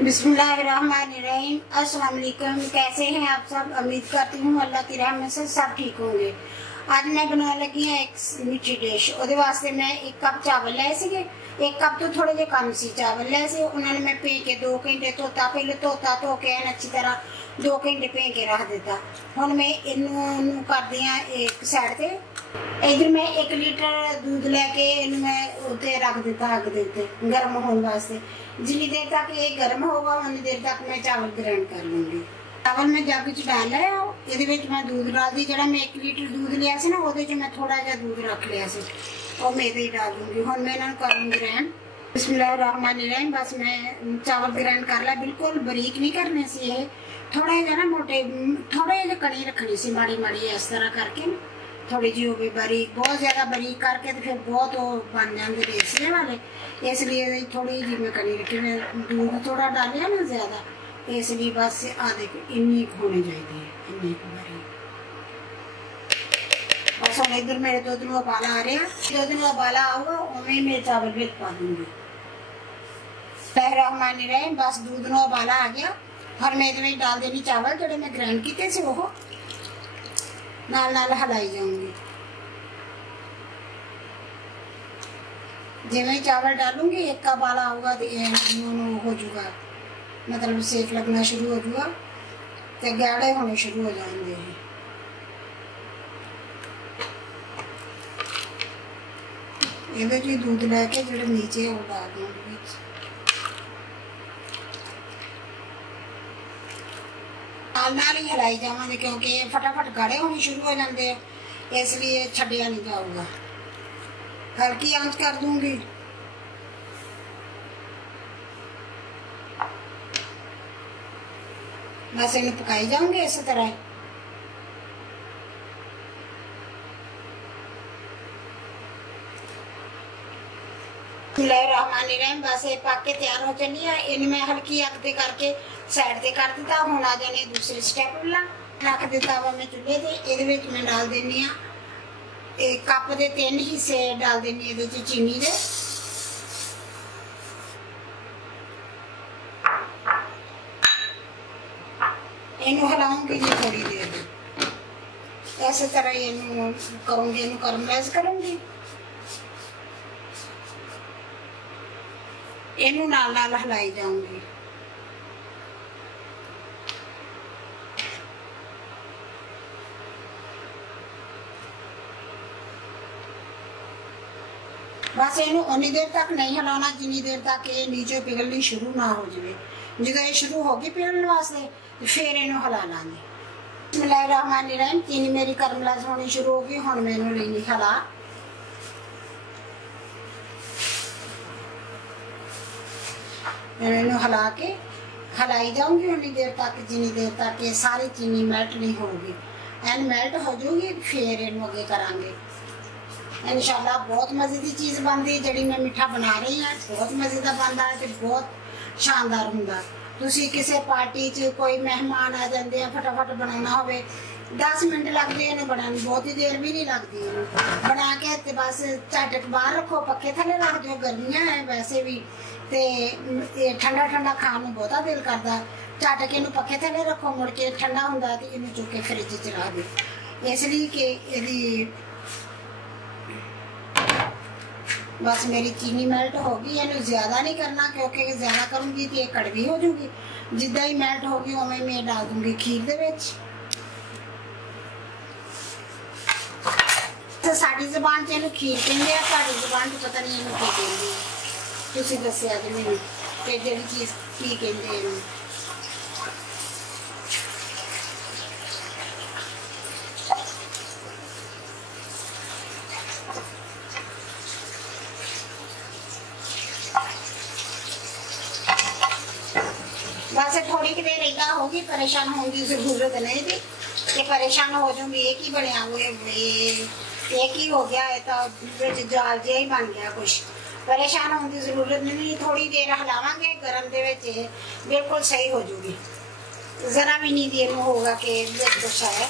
बिस्मिल्लाहिर्रहमानिर्रहीम। अस्सलाम वालेकुम। कैसे हैं आप सब? उम्मीद करती हूँ अल्लाह की रहमत से सब ठीक होंगे। आज मैं बनाने लगी हूँ एक मीठी डिश। ਉਹਦੇ वास्ते मैं 1 कप चावल ले सीगे, 1 कप तो थोड़े जे कम सी चावल ले सी। उन्होंने मैं भे के 2 घंटे धोता, पहले धोता धो के अच्छी तरह 2 घंटे भे के रख दिता। हुण मैं इनू करदी हां एक साइड ते। इधर मैं 1 लीटर दूध लेके इनू मैं उत्ते रख दिता अग दे उत्ते गर्म होने वास्ते। जितनी देर तक ये गर्म होगा उतनी देर तक मैं चावल ग्राइंड कर लूंगी। चावल मैं जग च डाल लिया, ये मैं दूध डाल दी। जो मैं 1 लीटर दूध लिया से ना वो मैं थोड़ा जहा दूध रख लिया से और मैं ही डाल दूंगी। हुण मैं इन्होंने करूँगी ग्राइंड। बिस्मिल्लाहिर्रहमानिर्रहीम। बस मैं चावल ग्राइंड कर लिया, बिल्कुल बरीक नहीं करने से, ये थोड़ा जहा ना मोटे थोड़े जे कणी रखनी सी माड़ी माड़ी इस तरह करके थोड़ी जी हो गई बारीक। बहुत ज्यादा बारीक करके तो फिर बहुत वो बन जाते रेसने वाले, इसलिए थोड़ी जी मैं कनी रखी। मैं दूध थोड़ा डालिया ना ज्यादा, इसलिए बस आधे इन्नी होनी चाहिए, इन्नी बारीक। बस हम इधर मेरे दूध में उबाला आ रहा है, दूध में उबाला आऊगा उमें मैं चावल भी पा दूंगी। बिस्मिल्लाहिर्रहमानिर्रहीम। बस दूध में उबाला आ गया और मैं इधर डाल देनी चावल जो मैं ग्राइंड किए से वो नाल नाल हिलाई जाऊंगी। जिवें चावल डालूंगी 1 कप वाला होगा तो हो जाऊगा, मतलब सेक लगना शुरू हो जाऊगा तो गाढ़े होने शुरू हो जाएंगे। ये दूध लेके जो नीचे वो डाल दूंगी। नाल ही हिलाई जावांगे क्योंकि फटाफट गाढ़े होने शुरू हो जाते हैं, इसलिए छड्डिया नहीं जाऊगा। हल्की आंच कर दूंगी। बस इन्हें पकाई जाऊंगी इस तरह। बिस्मिल्लाहिर्रहमानिर्रहीम। बस ये पक के तैयार हो चली है। इन मैं हल्की अग ते करके साइड ते कर दिता। हुण आ जाने दूसरे स्टेप वाला रख दिता वा मैं चूल्हे ते। इहदे विच मैं डाल देनी आ 1 कप के 3 हिस्से डाल देनी इहदे च चीनी दे। इनू हिलाऊंगी जी थोड़ी देर, इस तरह इनू करूंगी, इनू करमलाइज करूंगी। इनू नाल नाल हिलाई जाऊंगी। बस इनू उन्नी देर तक नहीं हिलाना जिन्नी देर तक ये नीचे पिघलनी शुरू ना हो जाए। जो ये शुरू होगी पिघलने वास्ते फिर इनू हिला लांगे। बिस्मिल्लाहिर्रहमानिर्रहीम। चीनी मेरी करमलाइज होनी शुरू होगी। हुण मैं इनू लेनी हिला। इनू हिला के हिलाई जाऊंगी उन्नी देर तक जिन्नी देर तक ये सारी चीनी मेल्ट नहीं होगी। एन मेल्ट हो जाऊगी फिर इनू अगे करांगे इंशाल्लाह। बहुत मजे की चीज़ बनती जी मैं मिठा बना रही हूँ, बहुत मजे का बनता है, बहुत शानदार होंगे। तुसी किसी पार्टी च कोई मेहमान आ जाते हैं, फटाफट बनाना हो 10 मिनट लगते हैं बनाने, बहुत ही देर भी नहीं लगती। बना के ते बस झट बाहर रखो, पक्खे थले रख दो। गर्मियां है वैसे भी ते ठंडा ठंडा खाने में बहुत दिल करता। झट के इनू पक्खे थले रखो, मुड़ के ठंडा होंगे तो इनू चुक के फ्रिज च रख दो। इसलिए कि यदि बस मेरी चीनी मेल्ट होगी। इन्हें ज्यादा नहीं करना क्योंकि ज्यादा करूंगी तो ये कड़वी हो जाऊगी। जिदा ही मेल्ट होगी उवें मैं डाल दूंगी खीर दे विच। तो साडी ज़बान च इहनूं खीर कहंदे आ, साडी ज़बान च पता नहीं इहनूं की कहंदे आ। तुसीं दस्सिया जी मैनूं कि जिहड़ी चीज़ की कहंदे इहनूं। बस थोड़ी की देर इदा होगी, परेशान होने की जरूरत नहीं थी कि परेशान हो जाऊंगी। एक ही बनया हुए एक ही हो गया है तो जाल जहा ही बन गया कुछ। परेशान होने की जरूरत नहीं, थोड़ी देर हिलावांगे गर्म दे बिल्कुल सही हो जाऊगी। जरा भी नहीं देर में होगा कि कुछ है।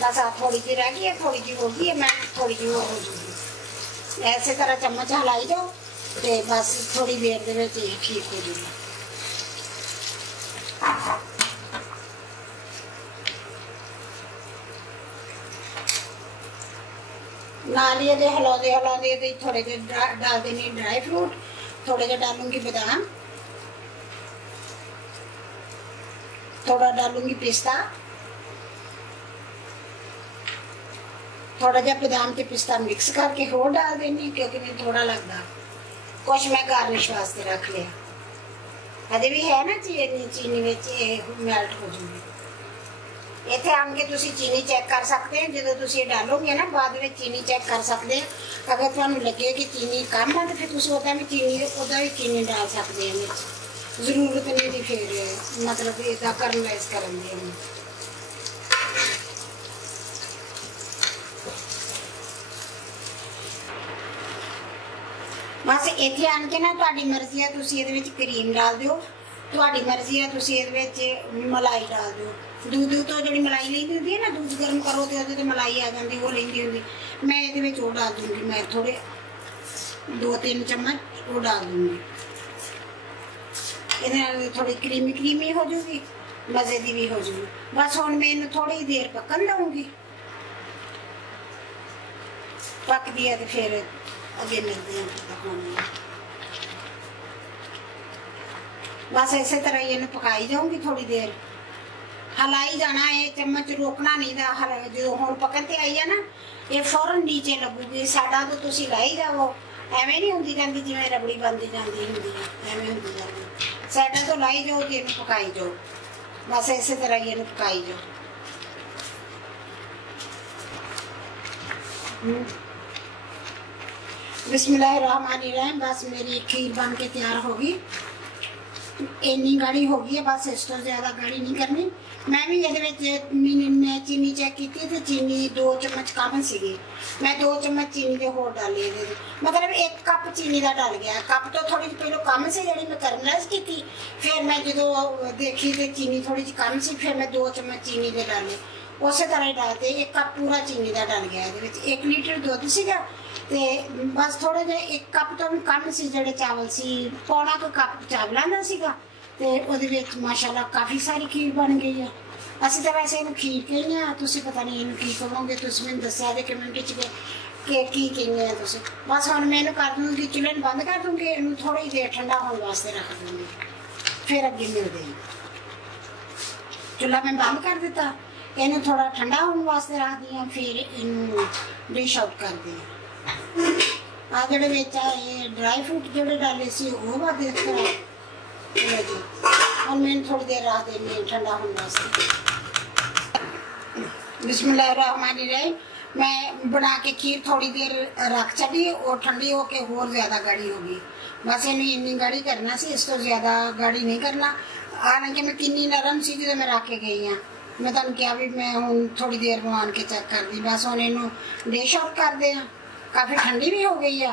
बस आप थोड़ी जी रह गई है, थोड़ी जी होगी है, मैं थोड़ी जी और हो जाऊगी। ऐसे तरह चम्मच हिलाई जाओ तो बस थोड़ी देर दे ठीक हो जाएगी। नाल ही हिलाते हिलाते थोड़े जे डाल देनी ड्राई फ्रूट, थोड़े जे डालूंगी बादाम, थोड़ा डालूंगी पिस्ता, थोड़ा जहा बादाम ते पिस्ता मिक्स करके होर डाल देनी क्योंकि मैं थोड़ा लगता, कुछ मैं गार्निश वास्ते रख लिया। अजे भी है ना चीनी मेल्ट हो जाऊगी। इतने आन के तुसी चीनी चेक कर सकते हैं, जो तुसी डालोगे ना बाद में चीनी चेक कर सकते हैं। अगर तुहानू लगे कि चीनी कम है तो फिर तुसी ओदा भी चीनी डाल सकते हैं। जरूरत नहीं थी फिर मतलब इदा करमलाइज करन दी। बस इतने आन के ना तुहाडी मर्जी है, तुसी इहदे विच क्रीम डाल दिओ, तुहाडी मर्जी है तुसी इहदे विच मलाई डाल दिओ। दूध तो जी मलाई ली होंगी है ना, दूध गर्म करो तो मलाई आ जाती, वो लेंदी होंगी। मैं ये डाल दूँगी, मैं थोड़े 2-3 चम्मच वो डाल दूँगी। ये थोड़ी क्रीमी क्रीमी हो जाऊगी, मज़े की भी हो जाऊगी। बस हुण मैं इन्हूं थोड़ी देर पकन दूँगी, पकदी है तो फिर अगे मिलती हैं पकाने। बस इस तरह ही इन्हूं पकाई जाऊँगी थोड़ी देर, हलाई जाना है, चम्मच रोकना नहीं था। जो हुण पकन ते आई है ना, ये फौरन नीचे लगूगी। साडा तो तुसी लाई जाओ, एवें नहीं होंदी जांदी जिवें रबड़ी बनती जाती होंदी है, एवें होंदी जाती। साडा तो लाई जाओ ते इहनूं पकाई जाओ, बस इस तरह ही इहनूं पकाई जाओ। बिस्मिल्लाहिर्रहमानिर्रहीम। बस मेरी खीर बन के तैयार होगी, इन्नी गाढ़ी हो गई है, बस इस तो ज़्यादा गाढ़ी नहीं करनी। मैं भी ये मैं चीनी चेक की तो चीनी 2 चम्मच कम सी, मैं 2 चम्मच चीनी के होर डाले, मतलब 1 कप चीनी का डल गया। कप तो थोड़ी पहले कम से जी मैं करमलाइज की, फिर मैं जो देखी तो चीनी थोड़ी जी कम सी, फिर मैं 2 चम्मच चीनी के डाले, उस तरह ही डालते 1 कप पूरा चीनी का डल गया। ये 1 लीटर दुध सीगा ते बस थोड़े जे 1 कप तो भी कम से जोड़े चावल सी, पौना को कप चावलों का सीगा ते ओहदे विच माशाअल्लाह काफ़ी सारी खीर बन गई है। असं तो वैसे इन्हूं खीर कहने हैं, तुसीं पता नहीं इन्हूं की कहोगे, तुसीं मैनूं दस्सिया जे कमेंट च कि की कहने हैं तुसीं। बस हुण मैं इन्हूं कर दूँगी, चुल्हे बंद कर दूँगी, इन्हूं थोड़ी देर ठंडा होने वास्ते रख दूँगी, फिर अगे मिलते हैं। चुल्हा मैं बंद कर दिता, इन्हूं थोड़ा ठंडा होने वास्ते रख दिया, फिर इन्हूं डिश आउट कर दिया। आ जिहड़े विच ये ड्राई फ्रूट जिहड़े डाले सी वो बाद और मैं थोड़ी देर रख देनी ठंडा होने वास्ते। बिस्मिल्लाहिर्रहमानिर्रहीम। मैं बना के खीर थोड़ी देर रख छड़ी और ठंडी होके होर ज़्यादा गाढ़ी होगी। बस इन्हें इन्नी गाढ़ी करना सी, इस तो ज़्यादा गाढ़ी नहीं करना। हालांकि मैं किन्नी नरम सी जो मैं रख के गई हाँ, मैं तुहानूं क्या भी मैं हुण थोड़ी देर बना के चेक कर दी। बस हुण इहनूं डिश आउट कर दे, काफ़ी ठंडी भी हो गई है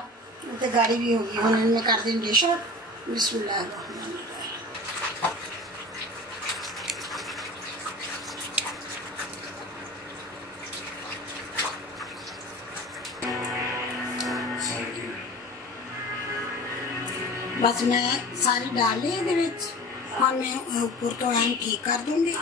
तो गाढ़ी भी होगी। हुण मैं कर दी डिश आउट। बिस्मिल्लाहिर्रहमानिर्रहीम। बस मैं सारी डाल ली ये विच, और मैं ऊपर तो एन ठीक कर दूंगी।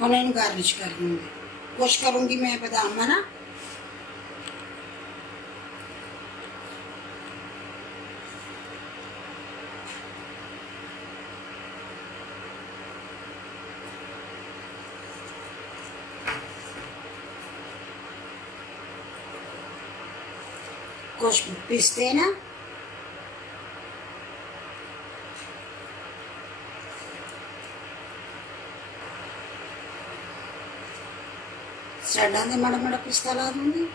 और इन गार्निश कर दूंगी, कुछ करूंगी मैं बादाम ना। कुछ पिस्ते ना, साइडा से माड़ा माड़ा पिस्ता ला दूंगी।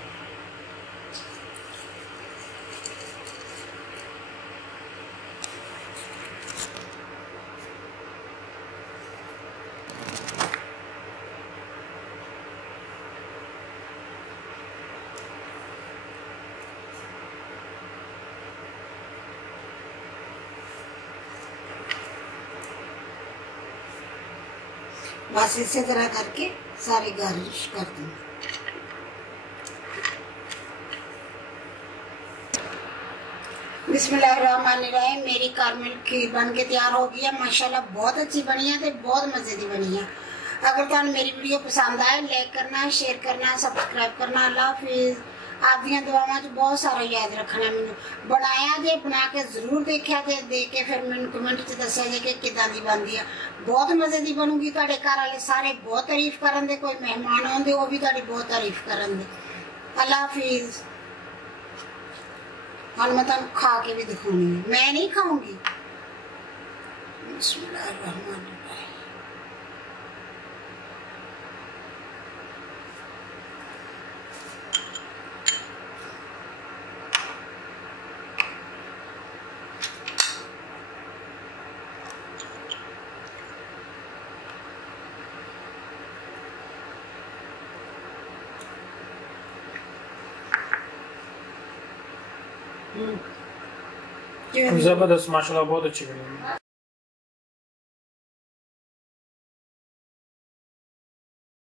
बस इसी तरह करके सारी गार्निश कर दूँ। बिस्मिल्लाहिर्रहमानिर्रहीम। मेरी कारमेल खीर बन के तैयार हो गई है। माशाल्लाह बहुत अच्छी बनी है, बहुत मजे की बनी है। अगर तुम मेरी वीडियो पसंद आए लाइक करना, शेयर करना, सब्सक्राइब करना। अल्लाह हाफिज़। आप दी दुआवां च बहुत सारा याद रखना। मैनू बनाया जे, बना के जरूर देखा जे, देख के फिर मैनू कमेंट च दस्या जे कि किदां दी बनदी है। बहुत मजे की बनूगी। तुहाडे घर वाले सारे बहुत तारीफ करन दे, कोई मेहमान आउंदे वो भी तुहाडी बहुत तारीफ करन दे। अल्लाह हाफिज़। और मैं तुम खा के भी दिखाऊंगी, मैं नहीं खाऊंगी। बिस्मिल्लाहिर्रहमानिर्रहीम। जबरदस्त, माशाल्लाह बहुत अच्छी बनी।